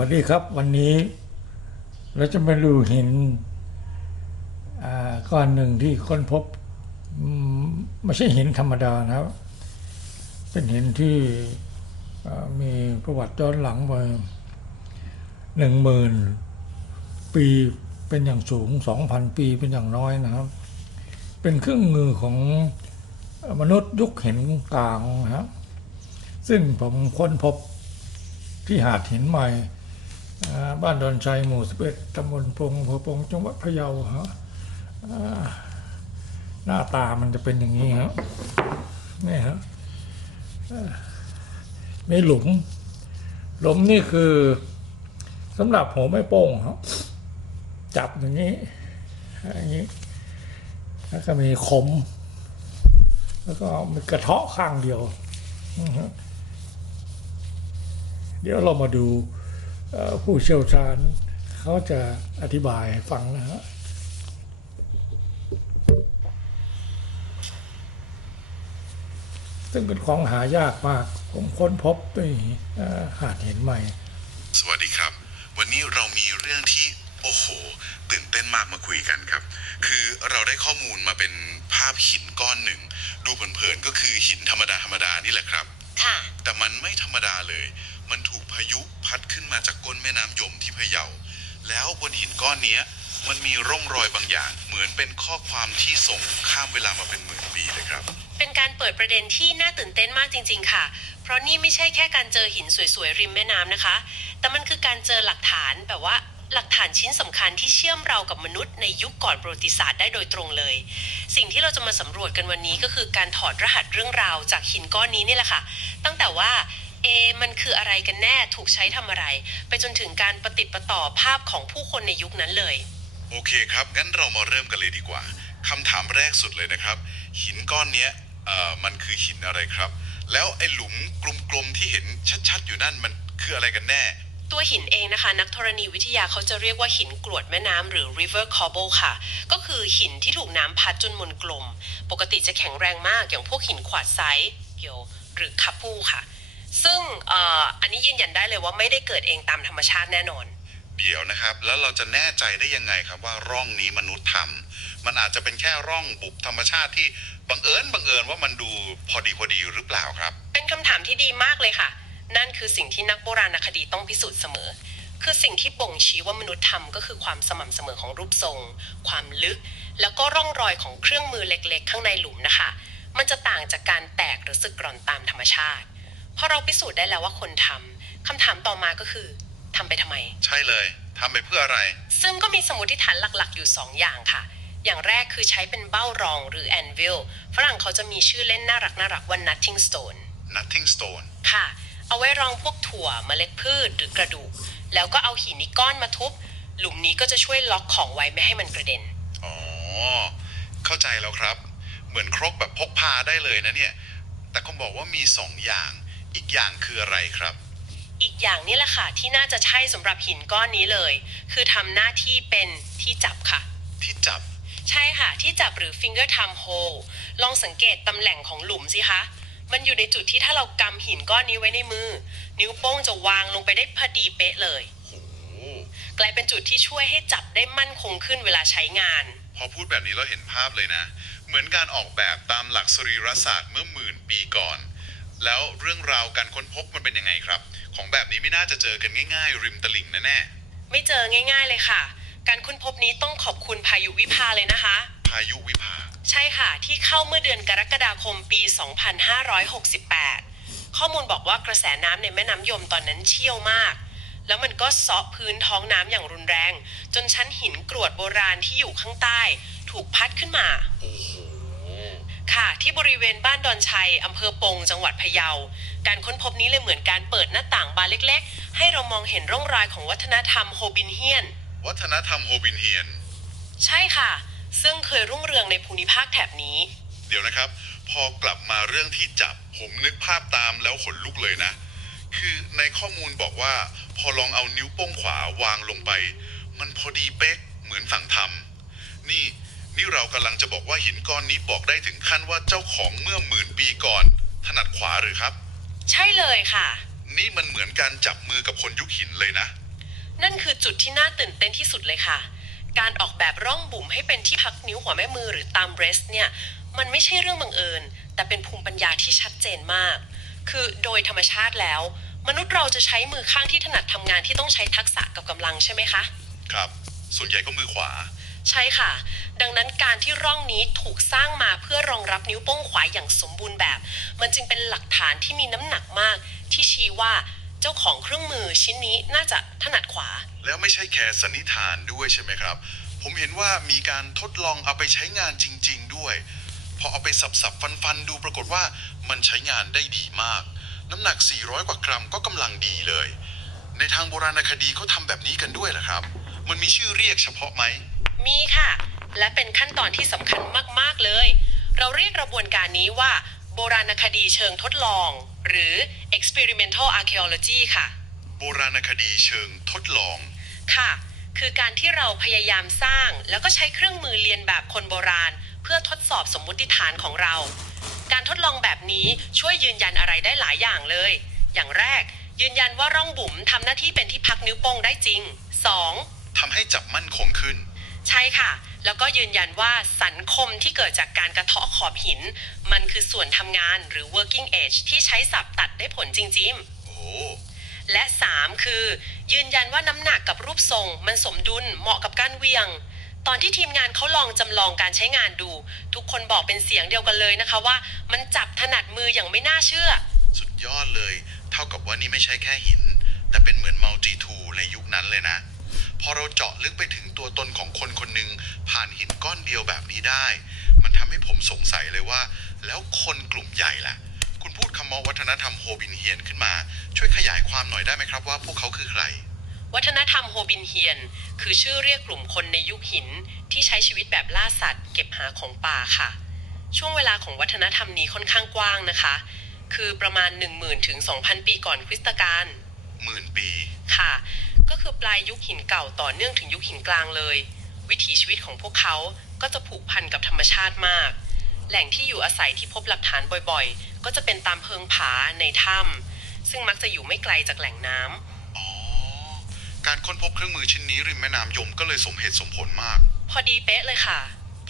วัสดีครับวันนี้เราจะมาดูหินอ่าก้อนหนึ่งที่ค้นพบไม่ใช่หินธรรมดานะครับ เป็นหินที่มีประวัติย้อนหลังไปหนึ่งหมื่นปีเป็นอย่างสูงสองพันปีเป็นอย่างน้อยนะครับ เป็นเครื่องมือของมนุษย์ยุคหินกลางนะครับซึ่งผมค้นพบที่หาดหินใหม่ บ้านดอนชัยหมู่ 11ตำบลปงอำเภอปงจังหวัดพะเยาฮะหน้าตามันจะเป็นอย่างนี้ครับนี่ฮะอ่ามีหลุม หลุมนี่คือสำหรับหัวไม่โป้งครับจับอย่างนี้อย่างนี้ แล้วก็มีคมแล้วก็มีกระเทาะข้างเดียว เดี๋ยวเรามาดู ผู้เชี่ยวชาญเขาจะอธิบายให้ฟังนะฮะซึ่งเป็นของหายากมาก ผมค้นพบด้วยเอ่อหาดหินใหม่ สวัสดีครับ วันนี้เรามีเรื่องที่โอ้โห ตื่นเต้นมากมาคุยกันครับ คือเราได้ข้อมูลมาเป็นภาพหินก้อนหนึ่ง ดูเผินๆก็คือหินธรรมดาธรรมดานี่แหละครับค่ะแต่มันไม่ธรรมดาเลย มันถูกพายุพัดขึ้น มาจากก้นแม่น้ำยมที่พะเยา แล้วบนหินก้อนเนี้ยมันมีร่องรอยบางอย่าง เหมือนเป็นข้อความที่ส่งข้ามเวลามาเป็นหมื่นปีเลยครับ เป็นการเปิดประเด็นที่น่าตื่นเต้นมากจริง ๆ ค่ะ เพราะนี่ไม่ใช่แค่การเจอหินสวยๆ ริมแม่น้ำนะคะ แต่มันคือการเจอหลักฐานแบบว่าหลักฐานชิ้นสำคัญที่เชื่อมเรากับมนุษย์ในยุคก่อนประวัติศาสตร์ได้โดยตรงเลย สิ่งที่เราจะมาสำรวจกันวันนี้ก็คือการถอดรหัสเรื่องราวจากหินก้อนนี้นี่แหละค่ะ ตั้งแต่ว่า เอะมันคืออะไรกันแน่ถูกใช้ทำอะไร ไปจนถึงการประติดประต่อภาพของผู้คนในยุคนั้นเลย โอเคครับ งั้นเรามาเริ่มกันเลยดีกว่าคำถามแรกสุดเลยนะครับ หินก้อนเนี้ยเอ่อมันคือหินอะไรครับ แล้วไอ้หลุมกลมๆที่เห็นชัดๆ อยู่นั่นมันคืออะไรกันแน่ ตัวหินเองนะคะ นักธรณีวิทยาเขาจะเรียกว่าหินกรวดแม่น้ำหรือ river cobble ค่ะ ก็คือหินที่ถูกน้ำพัดจนมนกลม ปกติจะแข็งแรงมากอย่างพวกหินขวาดไซส์เกียวหรือคาปูค่ะ ซึ่งเอ่ออันนี้ยืนยันได้เลยว่าไม่ได้เกิดเองตามธรรมชาติแน่นอน เดี๋ยวนะครับ แล้วเราจะแน่ใจได้ยังไงครับว่าร่องนี้มนุษย์ทำมันอาจจะเป็นแค่ร่องบุบธรรมชาติที่บังเอิญบังเอิญว่ามันดูพอดีพอดีหรือเปล่าครับ เป็นคำถามที่ดีมากเลยค่ะ นั่นคือสิ่งที่นักโบราณคดีต้องพิสูจน์เสมอ คือสิ่งที่บ่งชี้ว่ามนุษย์ทำก็คือความสม่ำเสมอของรูปทรง ความลึก แล้วก็ร่องรอยของเครื่องมือเล็ก ๆ ข้างในหลุมนะคะ มันจะต่างจากการแตกหรือสึกกร่อนตามธรรมชาติ พอเราพิสูจน์ได้แล้วว่าคนทำคำถามต่อมาก็คือทำไปทำไม ใช่เลยทำไปเพื่ออะไร ซึ่งก็มีสมมติฐานหลักๆ อยู่ 2 อย่างค่ะ อย่างแรกคือใช้เป็นเบ้ารองหรือ anvil ฝรั่งเขาจะมีชื่อเล่นน่ารักน่ารักๆว่า nutting stone nothing stone ค่ะ เอาไว้รองพวกถั่วเมล็ดพืชหรือกระดูก แล้วก็เอาหินนี้ก้อนมาทุบ หลุมนี้ก็จะช่วยล็อกของไว้ไม่ให้มันกระเด็น อ๋อ เข้าใจแล้วครับ เหมือนครกแบบพกพาได้เลยนะเนี่ย แต่เขาบอกว่ามีสองอย่าง อีกอย่างคืออะไรครับ อีกอย่างนี่แหละค่ะ ที่น่าจะใช่สำหรับหินก้อนนี้เลย คือทำหน้าที่เป็นที่จับค่ะ ที่จับ ใช่ค่ะ ที่จับหรือ finger thumb hole ลองสังเกตตำแหน่งของหลุมสิคะ มันอยู่ในจุดที่ถ้าเรากำหินก้อนนี้ไว้ในมือ นิ้วโป้งจะวางลงไปได้พอดีเป๊ะเลยโอ้กลายเป็นจุดที่ช่วยให้จับได้มั่นคงขึ้นเวลาใช้งาน พอพูดแบบนี้เราเห็นภาพเลยนะ เหมือนการออกแบบตามหลักสรีรศาสตร์เมื่อหมื่นปีก่อน แล้วเรื่องราวการค้นพบมันเป็นยังไงครับ ของแบบนี้ไม่น่าจะเจอกันง่าย ๆ ริมตลิ่งแน่ไม่เจอง่าย ๆเลยค่ะ การค้นพบนี้ต้องขอบคุณพายุวิภาเลยนะคะ ๆพายุวิภา ใช่ค่ะ ที่เข้าเมื่อเดือนกรกฎาคมปี 2568 ข้อมูลบอกว่ากระแสน้ำในแม่น้ำยมตอนนั้นเชี่ยวมาก แล้วมันก็เซาะพื้นท้องน้ำอย่างรุนแรง จนชั้นหินกรวดโบราณที่อยู่ข้างใต้ ถูกพัดขึ้นมา โอ้โห ค่ะที่บริเวณบ้านดอนชัยอำเภอปงจังหวัดพะเยา การค้นพบนี้เลยเหมือนการเปิดหน้าต่างบานเล็กๆ ให้เรามองเห็นร่องรอยของวัฒนธรรมโฮบินเฮียน วัฒนธรรมโฮบินเฮียน ใช่ค่ะ ซึ่งเคยรุ่งเรืองในภูมิภาคแถบนี้ เดี๋ยวนะครับ พอกลับมาเรื่องที่จับผมนึกภาพตามแล้วขนลุกเลยนะ คือในข้อมูลบอกว่า พอลองเอานิ้วโป้งขวาวางลงไป มันพอดีเป๊กเหมือนสั่งทำนี่ นี่เรากำลังจะบอกว่าหินก้อนนี้บอกได้ถึงขั้นว่าเจ้าของเมื่อหมื่นปีก่อน ถนัดขวาหรือครับ ใช่เลยค่ะ นี่มันเหมือนการจับมือกับคนยุคหินเลยนะ นั่นคือจุดที่น่าตื่นเต้นที่สุดเลยค่ะ การออกแบบร่องบุ๋มให้เป็นที่พักนิ้วหัวแม่มือหรือตามเบรสเนี่ย มันไม่ใช่เรื่องบังเอิญ แต่เป็นภูมิปัญญาที่ชัดเจนมาก คือโดยธรรมชาติแล้ว มนุษย์เราจะใช้มือข้างที่ถนัดทำงานที่ต้องใช้ทักษะกับกำลังใช่ไหมคะ ครับ ส่วนใหญ่ก็มือขวา ใช่ค่ะ ดังนั้นการที่ร่องนี้ถูกสร้างมาเพื่อรองรับนิ้วโป้งขวาอย่างสมบูรณ์แบบ มันจึงเป็นหลักฐานที่มีน้ำหนักมาก ที่ชี้ว่าเจ้าของเครื่องมือชิ้นนี้น่าจะถนัดขวา แล้วไม่ใช่แค่สันนิษฐานด้วยใช่ไหมครับ ผมเห็นว่ามีการทดลองเอาไปใช้งานจริง ๆ ด้วย พอเอาไปสับๆฟันๆดูปรากฏว่ามันใช้งานได้ดีมาก น้ำหนัก 400 กว่ากรัมก็กำลังดีเลย ในทางโบราณคดีเขาทำแบบนี้กันด้วยเหรอครับ มันมีชื่อเรียกเฉพาะไหม มีค่ะ และเป็นขั้นตอนที่สำคัญมาก ๆ เลย เราเรียกกระบวนการนี้ว่า โบราณคดีเชิงทดลอง หรือ experimental archaeology ค่ะ โบราณคดีเชิงทดลอง ค่ะ คือการที่เราพยายามสร้าง แล้วก็ใช้เครื่องมือเรียนแบบคนโบราณ เพื่อทดสอบสมมุติฐานของเรา การทดลองแบบนี้ช่วยยืนยันอะไรได้หลายอย่างเลย อย่างแรก ยืนยันว่าร่องบุ๋มทำหน้าที่เป็นที่พักนิ้วโป้งได้จริง 2. ทำให้จับมั่นคงขึ้น ใช่ค่ะ แล้วก็ยืนยันว่าสันคมที่เกิดจากการกระเทาะขอบหิน มันคือส่วนทำงานหรือ working edge ที่ใช้สับตัดได้ผลจริงโอ้ๆและ 3 คือ ยืนยันว่าน้ำหนักกับรูปทรง มันสมดุลเหมาะกับการเหวียง ตอนที่ทีมงานเขาลองจำลองการใช้งานดู ทุกคนบอกเป็นเสียงเดียวกันเลยนะคะว่า มันจับถนัดมืออย่างไม่น่าเชื่อ สุดยอดเลย เท่ากับว่านี่ไม่ใช่แค่หิน แต่เป็นเหมือนมัลติทูในยุคนั้นเลยนะ พอเราเจาะลึกไปถึงตัวตนของคนคนหนึ่งผ่านหินก้อนเดียวแบบนี้ได้ มันทำให้ผมสงสัยเลยว่า แล้วคนกลุ่มใหญ่ล่ะ คุณพูดคำว่าวัฒนธรรมโฮบินเฮียนขึ้นมา ช่วยขยายความหน่อยได้ไหมครับว่าพวกเขาคือใคร วัฒนธรรมโฮบินเฮียน คือชื่อเรียกกลุ่มคนในยุคหิน ที่ใช้ชีวิตแบบล่าสัตว์ เก็บหาของป่าค่ะ ช่วงเวลาของวัฒนธรรมนี้ค่อนข้างกว้างนะคะ คือประมาณ 10,000 ถึง 2,000 ปีก่อนคริสตกาลหมื่นปี ค่ะ ก็คือปลายยุคหินเก่าต่อเนื่องถึงยุคหินกลางเลย วิถีชีวิตของพวกเขาก็จะผูกพันกับธรรมชาติมาก แหล่งที่อยู่อาศัยที่พบหลักฐานบ่อยๆ ก็จะเป็นตามเพิงผาในถ้ำซึ่งมักจะอยู่ไม่ไกลจากแหล่งน้ำอ๋อการค้นพบเครื่องมือชิ้นนี้ริมแม่น้ำยมก็เลยสมเหตุสมผลมาก พอดีเป๊ะเลยค่ะ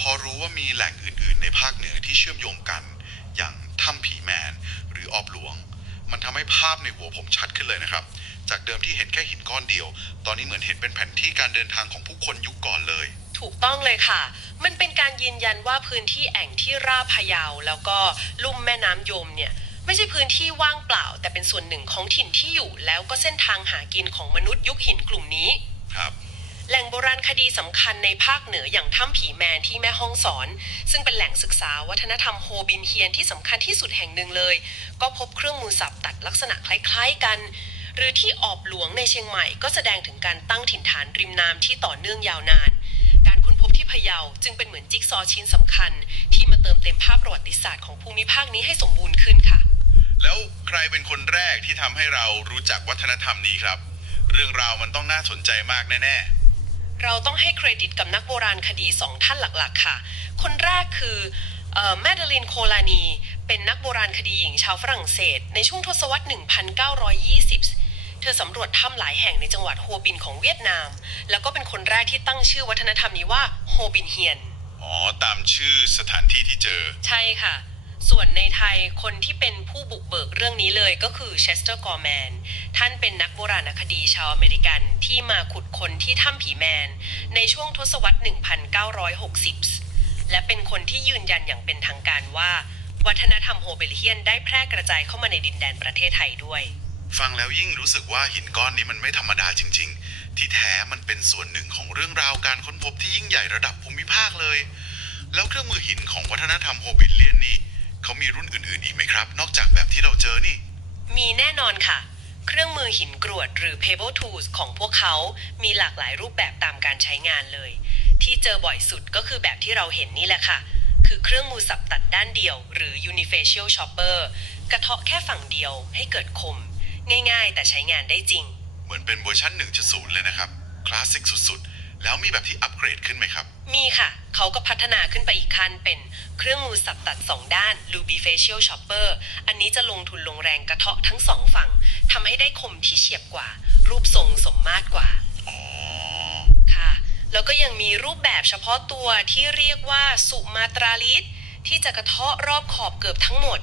พอรู้ว่ามีแหล่งอื่น ๆ ในภาคเหนือที่เชื่อมโยงกัน อย่างถ้ำผีแมนหรือออบหลวง มันทำให้ภาพในหัวผมชัดขึ้นเลยนะครับ จากเดิมที่เห็นแค่หินก้อนเดียว ตอนนี้เหมือนเห็นเป็นแผนที่การเดินทางของผู้คนยุคก่อนเลย ถูกต้องเลยค่ะ มันเป็นการยืนยันว่าพื้นที่แอ่งที่ราบพะเยาแล้วก็ลุ่มแม่น้ำยมเนี่ยไม่ใช่พื้นที่ว่างเปล่า แต่เป็นส่วนหนึ่งของถิ่นที่อยู่ แล้วก็เส้นทางหากินของมนุษย์ยุคหินกลุ่มนี้ ครับ แหล่งโบราณคดีสำคัญในภาคเหนืออย่างถ้ำผีแมนที่แม่ฮ่องสอน ซึ่งเป็นแหล่งศึกษาวัฒนธรรมโฮบินเฮียนที่สำคัญที่สุดแห่งหนึ่งเลย ก็พบเครื่องมือสับตัดลักษณะคล้าย ๆ กัน หรือที่ออบหลวงในเชียงใหม่ ก็แสดงถึงการตั้งถิ่นฐานริมน้ำที่ต่อเนื่องยาวนาน การค้นพบที่พะเยาจึงเป็นเหมือนจิ๊กซอว์ชิ้นสำคัญ ที่มาเติมเต็มภาพประวัติศาสตร์ของภูมิภาคนี้ให้สมบูรณ์ขึ้นค่ะ แล้วใครเป็นคนแรกที่ทำให้เรารู้จักวัฒนธรรมนี้ครับ เรื่องราวมันต้องน่าสนใจมากแน่เราต้องให้เครดิตกับนักโบราณคดีสองท่านหลักๆ ค่ะ คนแรกคือแมดลินโคลานี เป็นนักโบราณคดีหญิงชาวฝรั่งเศส ในช่วงทศวรรษ 1920เธอสำรวจถ้ำหลายแห่งในจังหวัดโฮบินของเวียดนาม แล้วก็เป็นคนแรกที่ตั้งชื่อวัฒนธรรมนี้ว่าโฮบินเฮียนๆอ๋อ ตามชื่อสถานที่ที่เจอ ใช่ค่ะ ส่วนในไทยคนที่เป็นผู้บุกเบิกเรื่องนี้เลยก็คือเชสเตอร์กอร์แมน ท่านเป็นนักโบราณคดีชาวอเมริกันที่มาขุดค้นที่ถ้ำผีแมน ในช่วงทศวรรษ 1960 และเป็นคนที่ยืนยันอย่างเป็นทางการว่า วัฒนธรรมโฮเบลเฮียนได้แพร่กระจายเข้ามาในดินแดนประเทศไทยด้วย ฟังแล้วยิ่งรู้สึกว่าหินก้อนนี้มันไม่ธรรมดาจริง ๆ ที่แท้มันเป็นส่วนหนึ่งของเรื่องราวการค้นพบที่ยิ่งใหญ่ระดับภูมิภาคเลย แล้วเครื่องมือหินของวัฒนธรรมโฮบิเลียนนี่เขามีรุ่นอื่นๆอีกไหมครับ นอกจากแบบที่เราเจอนี่ มีแน่นอนค่ะ เครื่องมือหินกรวดหรือ pebble tools ของพวกเขา มีหลากหลายรูปแบบตามการใช้งานเลย ที่เจอบ่อยสุดก็คือแบบที่เราเห็นนี่แหละค่ะ คือเครื่องมือสับตัดด้านเดียว หรือ unifacial chopper กระเทาะแค่ฝั่งเดียวให้เกิดคม ง่ายๆ แต่ใช้งานได้จริง เหมือนเป็นเวอร์ชัน1.0 เลยนะครับ คลาสสิกสุดๆ แล้วมีแบบที่อัปเกรดขึ้นไหมครับ มีค่ะ เขาก็พัฒนาขึ้นไปอีกขั้นเป็นเครื่องมือสับตัดสองด้าน Luby Facial Chopper อันนี้จะลงทุนลงแรงกระเทาะทั้งสองฝั่งทำให้ได้คมที่เฉียบกว่า รูปทรงสมมาตรกว่าแล้วก็ยังมีรูปแบบเฉพาะตัวที่เรียกว่าสุมาตราลิสที่จะกระเทาะรอบขอบเกือบทั้งหมด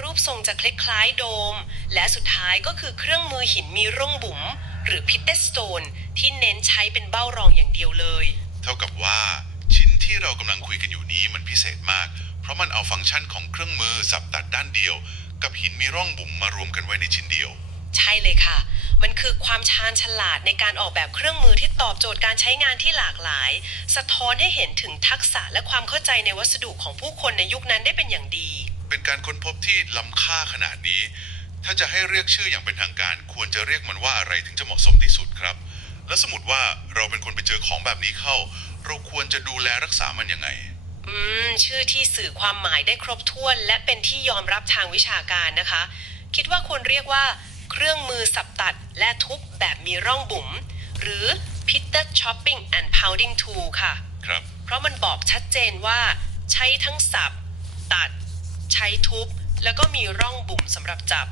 รูปทรงจะคล้ายๆโดม และสุดท้ายก็คือเครื่องมือหินมีร่องบุ๋ม หรือพิตเตสโตนที่เน้นใช้เป็นเบ้ารองอย่างเดียวเลย เท่ากับว่าชิ้นที่เรากำลังคุยกันอยู่นี้มันพิเศษมาก เพราะมันเอาฟังก์ชันของเครื่องมือสับตัดด้านเดียว กับหินมีร่องบุ๋มมารวมกันไว้ในชิ้นเดียว ใช่เลยค่ะ มันคือความชาญฉลาดในการออกแบบเครื่องมือที่ตอบโจทย์การใช้งานที่หลากหลาย สะท้อนให้เห็นถึงทักษะและความเข้าใจในวัสดุของผู้คนในยุคนั้นได้เป็นอย่างดี เป็นการค้นพบที่ล้ำค่าขนาดนี้ ถ้าจะให้เรียกชื่ออย่างเป็นทางการ ควรจะเรียกมันว่าอะไรถึงจะเหมาะสมที่สุดครับ และสมมติว่าเราเป็นคนไปเจอของแบบนี้เข้า เราควรจะดูแลรักษามันยังไง อืม ชื่อที่สื่อความหมายได้ครบถ้วน และเป็นที่ยอมรับทางวิชาการนะคะ คิดว่าควรเรียกว่า เครื่องมือสับตัด และทุบแบบมีร่องบุ๋ม หรือ Pitter Chopping and Pounding Tool ค่ะ ครับ เพราะมันบอกชัดเจนว่า ใช้ทั้งสับ ตัด ใช้ทุบ แล้วก็มีร่องบุ๋มสำหรับจับ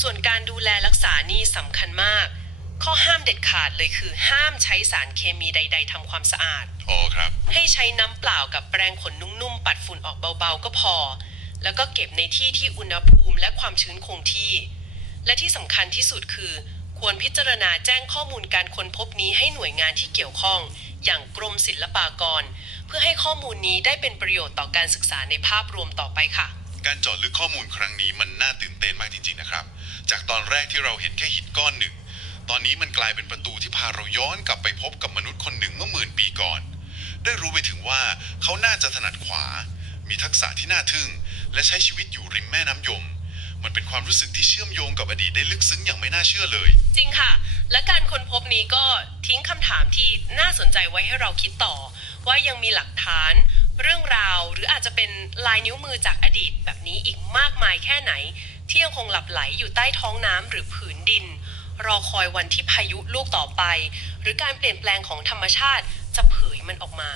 ส่วนการดูแลรักษานี่สำคัญมาก ข้อห้ามเด็ดขาดเลยคือห้ามใช้สารเคมีใด ๆทำความสะอาด อ๋อครับ ให้ใช้น้ำเปล่ากับแปรงขนนุ่มๆ ปัดฝุ่นออกเบาๆ ก็พอ แล้วก็เก็บในที่ที่อุณหภูมิและความชื้นคงที่ และที่สำคัญที่สุดคือ ควรพิจารณาแจ้งข้อมูลการค้นพบนี้ให้หน่วยงานที่เกี่ยวข้อง อย่างกรมศิลปากร เพื่อให้ข้อมูลนี้ได้เป็นประโยชน์ต่อการศึกษาในภาพรวมต่อไปค่ะ การเจาะลึกข้อมูลครั้งนี้มันน่าตื่นเต้นมากจริงๆนะครับ จากตอนแรกที่เราเห็นแค่หินก้อนหนึ่ง ตอนนี้มันกลายเป็นประตูที่พาเราย้อนกลับไปพบกับมนุษย์คนหนึ่งเมื่อหมื่นปีก่อน ได้รู้ไปถึงว่าเขาน่าจะถนัดขวา มีทักษะที่น่าทึ่ง และใช้ชีวิตอยู่ริมแม่น้ำยม มันเป็นความรู้สึกที่เชื่อมโยงกับอดีตได้ลึกซึ้งอย่างไม่น่าเชื่อเลย จริงค่ะ และการค้นพบนี้ก็ทิ้งคำถามที่น่าสนใจไว้ให้เราคิดต่อ ว่ายังมีหลักฐาน เรื่องราว หรืออาจจะเป็นลายนิ้วมือจากอดีตแบบนี้อีกมากมายแค่ไหน ที่ยังคงหลับไหลอยู่ใต้ท้องน้ำหรือผืนดิน รอคอยวันที่พายุลูกต่อไป หรือการเปลี่ยนแปลงของธรรมชาติจะเผยมันออกมา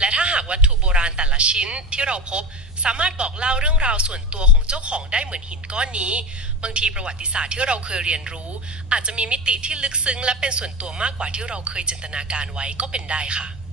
และถ้าหากวัตถุโบราณแต่ละชิ้นที่เราพบสามารถบอกเล่าเรื่องราวส่วนตัวของเจ้าของได้เหมือนหินก้อนนี้ บางทีประวัติศาสตร์ที่เราเคยเรียนรู้ อาจจะมีมิติที่ลึกซึ้งและเป็นส่วนตัวมากกว่าที่เราเคยจินตนาการไว้ก็เป็นได้ค่ะ